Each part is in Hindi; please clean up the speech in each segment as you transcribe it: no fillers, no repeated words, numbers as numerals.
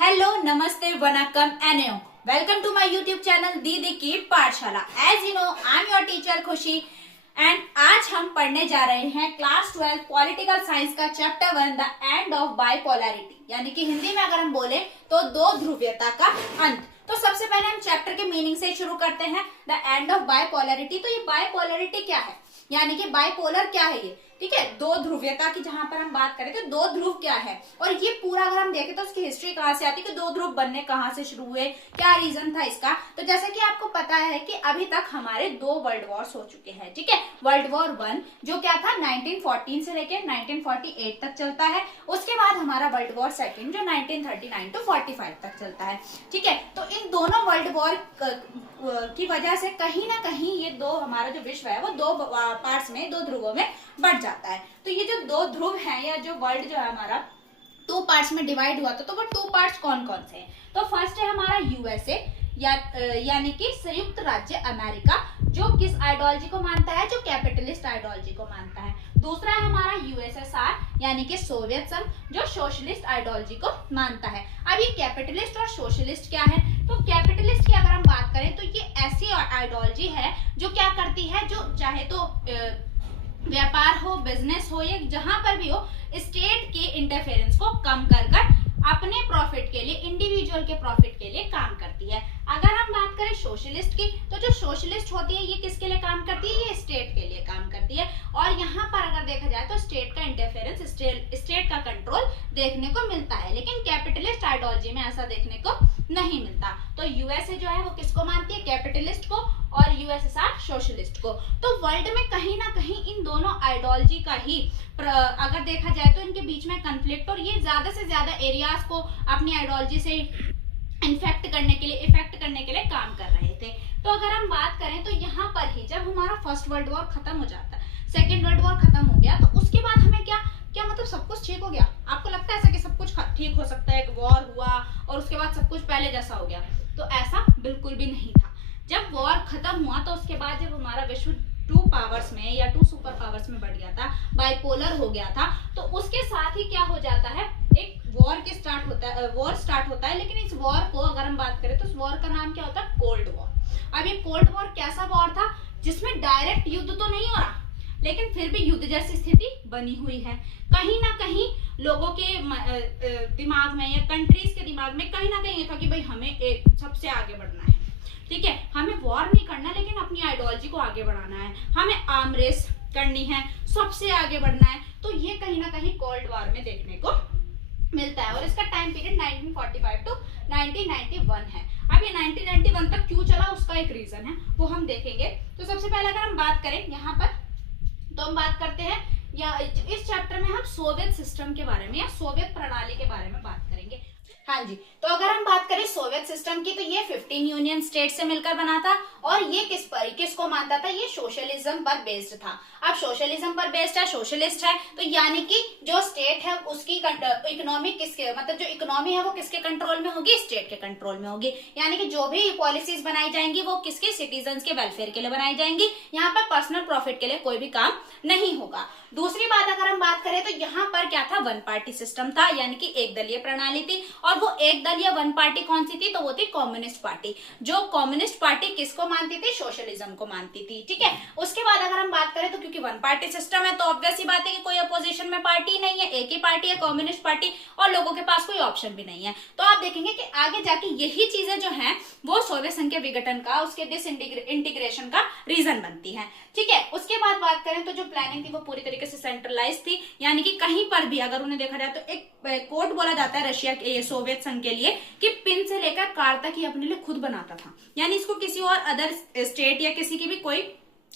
हेलो, नमस्ते, वनक्कम एनओ। Welcome to my YouTube channel Didi ki Pathshala. As you know, I am your teacher Khushi and आज हम पढ़ने जा रहे हैं क्लास 12 पॉलिटिकल साइंस का chapter 1 the end of bipolarity, यानी कि हिंदी में अगर हम बोले तो दो ध्रुवीयता का अंत। तो सबसे पहले हम चैप्टर के मीनिंग से शुरू करते हैं। द एंड ऑफ बाइपोलैरिटी, तो ये बाइपोलैरिटी क्या है, यानी कि बाइपोलर क्या है ये, ठीक है। दो ध्रुवीयता की जहां पर हम बात करें तो दो ध्रुव क्या है, और ये पूरा अगर हम देखें तो उसकी हिस्ट्री कहां से आती है कि दो ध्रुव बनने कहां से शुरू हुए, क्या रीजन था इसका। तो जैसे कि आपको पता है कि अभी तक हमारे दो वर्ल्ड वॉर्स हो चुके हैं, ठीक है। वर्ल्ड वॉर 1 जो क्या था 1914 से लेकर 1948 तक चलता है। उसके बाद हमारा वर्ल्ड वॉर 2 जो 1939 टू 45 तक चलता है, ठीक है। तो इन दोनों वर्ल्ड वॉर की वजह से कहीं ना कहीं ये दो हमारा जो विश्व है वो दो पार्ट्स में, दो ध्रुवों में बढ़ जाता है। तो ये जो दो ध्रुव हैं या जो वर्ल्ड जो है हमारा टू पार्ट्स में डिवाइड हुआ था, तो वो टू पार्ट्स कौन कौन से हैं। तो फर्स्ट है हमारा यूएसए यानी कि संयुक्त राज्य अमेरिका, जो किस आइडियोलॉजी को मानता है, जो कैपिटलिस्ट आइडियोलॉजी को मानता है। दूसरा है हमारा यूएसएसआर यानी कि सोवियत संघ, जो सोशलिस्ट आइडियोलॉजी को मानता है। अब ये कैपिटलिस्ट और सोशलिस्ट क्या है, तो कैपिटलिस्ट की अगर हम बात करें तो ये ऐसी आइडियोलॉजी है जो क्या करती है, जो चाहे तो व्यापार हो, बिजनेस हो, या जहां पर भी हो, स्टेट के इंटरफेरेंस को कम कर अपने प्रॉफिट के लिए, इंडिविजुअल के प्रॉफिट के लिए काम करती है। अगर हम बात करें सोशलिस्ट की, तो जो सोशलिस्ट होती है ये किसके लिए काम करती है, ये स्टेट के लिए काम करती है। और यहाँ पर अगर देखा जाए तो स्टेट का इंटरफेरेंस, स्टेट का कंट्रोल देखने को मिलता है, लेकिन कैपिटलिस्ट आइडियोलॉजी में ऐसा देखने को नहीं मिलता। तो यूएसए जो है वो किसको मानती है, कैपिटलिस्ट को, और यूएसएसआर सोशलिस्ट को। तो वर्ल्ड में कहीं ना कहीं इन दोनों आइडियोलॉजी का ही अगर देखा जाए तो इनके बीच में कन्फ्लिक्ट, और ये ज्यादा से ज्यादा एरियाज को अपनी आइडियोलॉजी से इफेक्ट करने के लिए काम कर रहे थे। तो अगर हम बात करें तो यहाँ पर ही जब हमारा फर्स्ट वर्ल्ड वॉर खत्म हो जाता है, सेकेंड वर्ल्ड वॉर खत्म हो गया, तो उसके बाद हमें क्या मतलब सब कुछ ठीक हो गया। आपको लगता है ऐसा कि सब कुछ ठीक हो सकता है, एक वॉर हुआ और उसके बाद सब कुछ पहले जैसा हो गया, तो ऐसा बिल्कुल भी नहीं था। जब वॉर खत्म हुआ तो उसके बाद जब हमारा विश्व टू पावर्स में या टू सुपर पावर्स में बढ़ गया था, बाइपोलर हो गया था, तो उसके साथ ही क्या हो जाता है, एक वॉर स्टार्ट होता है। लेकिन इस वॉर को अगर हम बात करें तो उस वॉर का नाम क्या होता है, कोल्ड वॉर। अब ये कोल्ड वॉर कैसा वॉर था, जिसमें डायरेक्ट युद्ध तो नहीं हो रहा, लेकिन फिर भी युद्ध जैसी स्थिति बनी हुई है। कहीं ना कहीं लोगों के दिमाग में या कंट्रीज के दिमाग में कहीं ना कहीं ये था कि भाई हमें एक सबसे आगे बढ़ना है, ठीक है। हमें वॉर नहीं करना, लेकिन अपनी आइडियोलॉजी को आगे बढ़ाना है, हमें आर्म रेस करनी है, सबसे आगे बढ़ना है। तो ये कहीं ना कहीं कोल्ड वॉर में देखने को मिलता है, और इसका टाइम पीरियड 1945 टू 1991 है। अब ये 1991 तक क्यों चला, उसका एक रीजन है, वो हम देखेंगे। तो सबसे पहले अगर हम बात करें यहाँ पर, तो हम बात करते हैं या इस चैप्टर में हम सोवियत सिस्टम के बारे में या सोवियत प्रणाली के बारे में बात करेंगे। हाँ जी, तो अगर हम बात करें सोवियत सिस्टम की, तो ये 15 यूनियन स्टेट से मिलकर बना था, और ये किसको मानता था, ये सोशलिज्म पर बेस्ड था। अब सोशलिज्म पर बेस्ड है, सोशलिस्ट है, तो यानी कि जो स्टेट है उसकी इकोनॉमी किसके, मतलब जो इकोनॉमी है वो किसके कंट्रोल में होगी, स्टेट के कंट्रोल में होगी। यानी कि जो भी पॉलिसीज बनाई जाएंगी वो किसके, सिटीजन्स के वेलफेयर के लिए बनाई जाएंगी। यहाँ पर पर्सनल प्रॉफिट के लिए कोई भी काम नहीं होगा। दूसरी बात अगर हम बात करें तो यहाँ पर क्या था, वन पार्टी सिस्टम था, यानी कि एक दलीय प्रणाली थी। और वो एक दलीय वन पार्टी कौन सी थी, तो वो थी कम्युनिस्ट पार्टी। जो कम्युनिस्ट पार्टी किसको मानती थी, सोशलिज्म को मानती थी, ठीक है। उसके बाद अगर हम बात करें तो क्योंकि वन पार्टी सिस्टम है तो ऑब्वियस ही बात है कि कोई अपोजिशन में पार्टी नहीं है, एक ही पार्टी है कम्युनिस्ट पार्टी, और लोगों के पास कोई ऑप्शन भी नहीं है। तो आप देखेंगे कि आगे जाके यही चीजें जो है वो सोवियत संघ के विघटन का, उसके डिसइंटीग्रेशन का रीजन बनती है, ठीक है। उसके बाद बात करें तो जो प्लानिंग थी वो पूरी तरीके से सेंट्रलाइज थी, यानी कि कहीं पर भी अगर उन्हें देखा जाए तो एक कोड बोला जाता है रशिया के, सोवियत संघ के लिए, कि पिन से लेकर कार तक ही अपने लिए खुद बनाता था, यानी इसको किसी और अदर स्टेट या किसी की भी कोई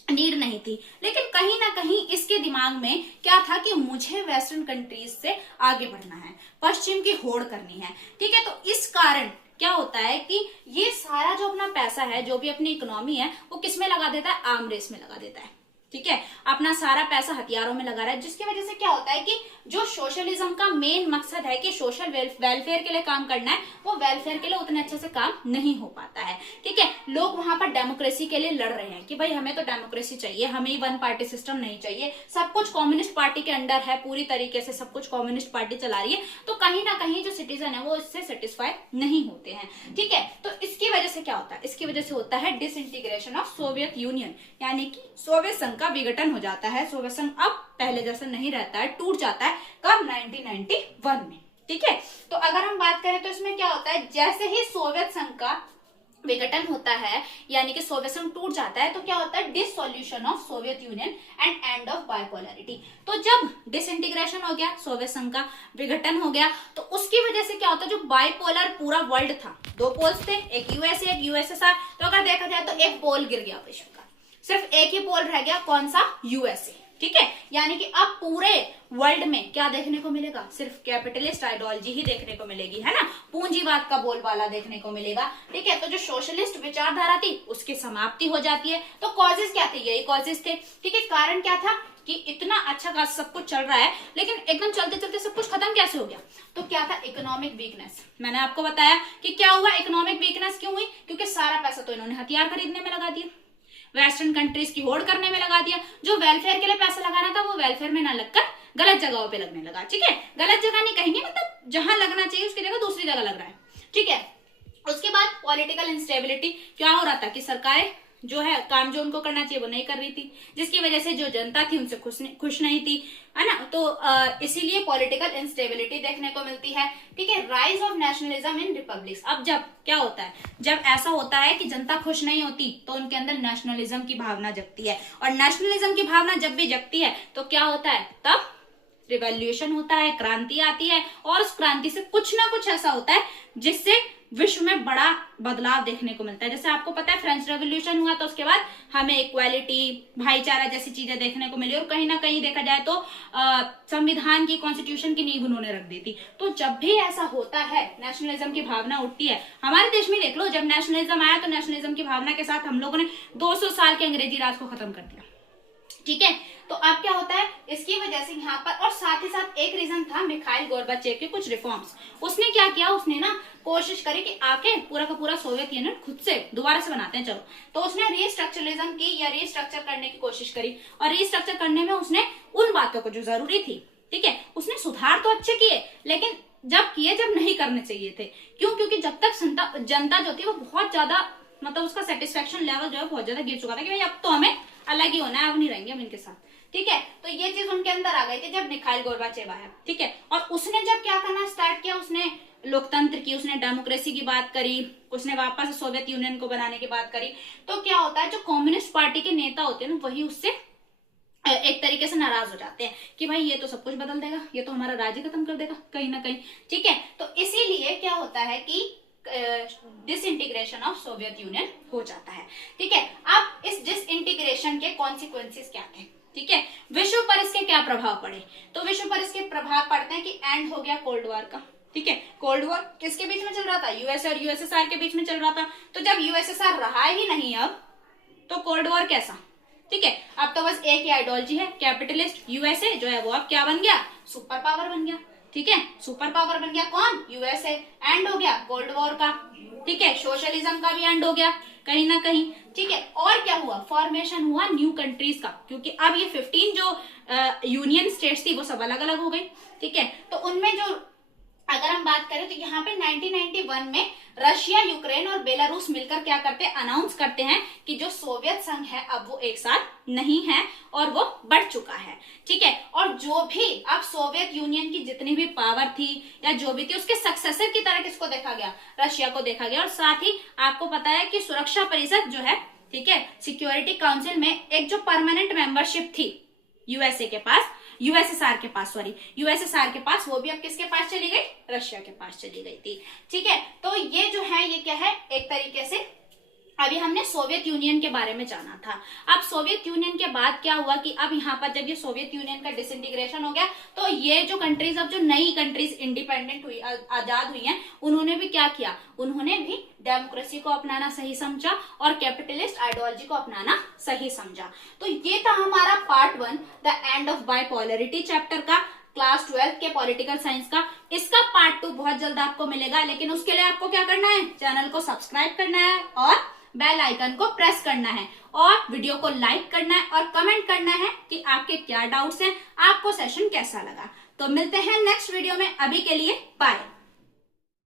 नीड नहीं थी। लेकिन कहीं ना कहीं इसके दिमाग में क्या था कि मुझे वेस्टर्न कंट्रीज से आगे बढ़ना है, पश्चिम की होड़ करनी है, ठीक है। तो इस कारण क्या होता है कि ये सारा जो अपना पैसा है, जो भी अपनी इकोनॉमी है, वो किस में लगा देता है, आर्म रेस में लगा देता है, ठीक है, अपना सारा पैसा हथियारों में लगा रहा है, जिसकी वजह से क्या होता है कि जो सोशलिज्म का मेन मकसद है कि सोशल वेलफेयर के लिए काम करना है, वो वेलफेयर के लिए उतने अच्छे से काम नहीं हो पाता है। ठीक है, लोग वहां पर डेमोक्रेसी के लिए लड़ रहे हैं कि भाई हमें तो डेमोक्रेसी चाहिए, हमें वन पार्टी सिस्टम नहीं चाहिए, सब कुछ कम्युनिस्ट पार्टी के अंडर है, पूरी तरीके से सब कुछ कम्युनिस्ट पार्टी चला रही है, तो कहीं ना कहीं जो सिटीजन है वो इससे सेटिस्फाई नहीं होते हैं। ठीक है, तो इसकी वजह से क्या होता है, इसकी वजह से होता है डिसइंटीग्रेशन ऑफ सोवियत यूनियन, यानी कि सोवियत संघ का विघटन हो जाता है। सोवियत संघ अब पहले जैसा नहीं रहता है, टूट जाता है। कब? 1991 में। ठीक है, तो अगर हम बात करें तो इसमें क्या होता है, जैसे ही सोवियत संघ का विघटन होता है यानी कि सोवियत संघ टूट जाता है, तो क्या होता है, dissolution of Soviet union and and of bipolarity. तो जब डिसइंटीग्रेशन हो गया, सोवियत संघ का विघटन हो गया, तो उसकी वजह से क्या होता है, जो बाइपोलर पूरा वर्ल्ड था, दो पोल्स थे, एक यूएसए एक यूएसएसआर, तो अगर देखा जाए तो एक पोल गिर गया विश्व का, सिर्फ एक ही पोल रह गया, कौन सा? यूएसए। ठीक है, यानी कि अब पूरे वर्ल्ड में क्या देखने को मिलेगा, सिर्फ कैपिटलिस्ट आइडियोलॉजी ही देखने को मिलेगी, है ना, पूंजीवाद का बोलबाला देखने को मिलेगा। ठीक है, तो जो सोशलिस्ट विचारधारा थी उसकी समाप्ति हो जाती है। तो कॉजेज क्या थे? यही कॉजेज थे। ठीक है, कारण क्या था कि इतना अच्छा खासा सब कुछ चल रहा है, लेकिन एकदम चलते चलते सब कुछ खत्म कैसे हो गया? तो क्या था? Economic weakness. मैंने आपको बताया कि क्या हुआ, इकोनॉमिक वीकनेस क्यों हुई, क्योंकि सारा पैसा तो इन्होंने हथियार खरीदने में लगा दिया, वेस्टर्न कंट्रीज की होड़ करने में लगा दिया। जो वेलफेयर के लिए पैसा लगाना था वो वेलफेयर में ना लगकर गलत जगहों पे लगने लगा। ठीक है, गलत जगह नहीं कहेंगे, मतलब जहां लगना चाहिए उसकी जगह दूसरी जगह लग रहा है। ठीक है, उसके बाद पॉलिटिकल इंस्टेबिलिटी। क्या हो रहा था कि सरकारें जो है काम जो उनको करना चाहिए वो नहीं कर रही थी, जिसकी वजह से जो जनता थी उनसे खुश नहीं थी, है ना, तो इसीलिए पॉलिटिकल इंस्टेबिलिटी देखने को मिलती है। ठीक है, rise of nationalism in republics. अब जब क्या होता है, जब ऐसा होता है कि जनता खुश नहीं होती तो उनके अंदर नेशनलिज्म की भावना जगती है, और नेशनलिज्म की भावना जब भी जगती है तो क्या होता है, तब रिवॉल्यूशन होता है, क्रांति आती है, और उस क्रांति से कुछ ना कुछ ऐसा होता है जिससे विश्व में बड़ा बदलाव देखने को मिलता है। जैसे आपको पता है फ्रेंच रेवोल्यूशन हुआ तो उसके बाद हमें इक्वालिटी, भाईचारा जैसी चीजें देखने को मिली, और कहीं ना कहीं देखा जाए तो संविधान की, कॉन्स्टिट्यूशन की नींव उन्होंने रख दी थी। तो जब भी ऐसा होता है, नेशनलिज्म की भावना उठती है। हमारे देश में देख लो, जब नेशनलिज्म आया तो नेशनलिज्म की भावना के साथ हम लोगों ने 200 साल के अंग्रेजी राज को खत्म कर दिया। ठीक है, तो अब क्या होता है, इसकी वजह से यहाँ पर, और साथ ही साथ एक रीजन था मिखाइल गोर्बाचेव के कुछ रिफॉर्म्स। उसने क्या किया, उसने ना कोशिश करी कि आके पूरा का पूरा सोवियत यूनियन खुद से दोबारा से बनाते हैं, चलो, तो उसने रीस्ट्रक्चरलिज्म की या रीस्ट्रक्चर करने की कोशिश करी, और रीस्ट्रक्चर करने में उसने उन बातों को जो जरूरी थी, ठीक है, उसने सुधार तो अच्छे किए, लेकिन जब नहीं करने चाहिए थे। क्यों? क्योंकि जब तक जनता जो थी वो बहुत ज्यादा, मतलब उसका सेटिस्फेक्शन लेवल जो है बहुत ज्यादा गिर चुका था कि भाई अब तो हमें अलग ही होना है, अब नहीं रहेंगे हम इनके साथ। ठीक है, तो ये चीज उनके अंदर आ गई थी जब मिखाइल गोर्बाचेव आया। ठीक है, और उसने जब क्या करना स्टार्ट किया, उसने लोकतंत्र की, उसने डेमोक्रेसी की बात करी, उसने वापस सोवियत यूनियन को बनाने की बात करी। तो क्या होता है, जो कम्युनिस्ट पार्टी के नेता होते हैं ना, वही उससे एक तरीके से नाराज हो जाते हैं कि भाई ये तो सब कुछ बदल देगा, ये तो हमारा राज्य खत्म कर देगा कहीं ना कहीं। ठीक है, तो इसीलिए क्या होता है कि डिसइंटीग्रेशन ऑफ सोवियत यूनियन हो जाता है। ठीक है, अब इस डिसइंटीग्रेशन के कॉन्सिक्वेंसेस क्या थे? ठीक है, विश्व पर इसके क्या प्रभाव पड़े? तो विश्व पर इसके प्रभाव पड़ते हैं कि एंड हो गया कोल्ड वॉर का। ठीक है, कोल्ड वॉर किसके बीच में चल रहा था? यूएसए और यूएसएसआर के बीच में चल रहा था। तो जब यूएसएसआर रहा ही नहीं अब, तो कोल्ड वॉर कैसा? ठीक है, अब तो बस एक ही आइडियोलॉजी है, कैपिटलिस्ट। यूएसए जो है वो अब क्या बन गया? सुपर पावर बन गया। ठीक है, सुपर पावर बन गया कौन? यूएसए। एंड हो गया कोल्ड वॉर का। ठीक है, सोशलिज्म का भी एंड हो गया कहीं ना कहीं। ठीक है, और क्या हुआ? फॉर्मेशन हुआ न्यू कंट्रीज का, क्योंकि अब ये 15 जो यूनियन स्टेट्स थी वो सब अलग अलग हो गई। ठीक है, तो उनमें जो अगर हम बात करें तो यहाँ पे 1991 में रशिया, यूक्रेन और बेलारूस मिलकर क्या करते हैं? अनाउंस करते हैं कि जो सोवियत संघ है अब वो एक साथ नहीं है और वो बढ़ चुका है। ठीक है, और जो भी अब सोवियत यूनियन की जितनी भी पावर थी या जो भी थी, उसके सक्सेसर की तरह किसको देखा गया? रशिया को देखा गया। और साथ ही आपको पता है कि सुरक्षा परिषद जो है, ठीक है, सिक्योरिटी काउंसिल में एक जो परमानेंट मेंबरशिप थी यूएसए के पास, यूएसएसआर के पास, वो भी अब किसके पास चली गई? रशिया के पास चली गई थी। ठीक है, तो ये जो है ये क्या है? एक तरीके से अभी हमने सोवियत यूनियन के बारे में जाना था। अब सोवियत यूनियन के बाद क्या हुआ कि अब यहाँ पर जब ये सोवियत यूनियन का डिसइंटीग्रेशन हो गया तो ये जो कंट्रीज, अब जो नई कंट्रीज इंडिपेंडेंट हुई, आजाद हुई हैं, उन्होंने भी क्या किया, उन्होंने भी डेमोक्रेसी को अपनाना सही समझा और कैपिटलिस्ट आइडियोलॉजी को अपनाना सही समझा। तो ये था हमारा part 1, the end of bipolarity chapter का, क्लास 12 के पॉलिटिकल साइंस का। इसका पार्ट 2 बहुत जल्द आपको मिलेगा, लेकिन उसके लिए आपको क्या करना है, चैनल को सब्सक्राइब करना है और बेल आइकन को प्रेस करना है और वीडियो को लाइक करना है और कमेंट करना है कि आपके क्या डाउट्स हैं, आपको सेशन कैसा लगा। तो मिलते हैं नेक्स्ट वीडियो में, अभी के लिए बाय।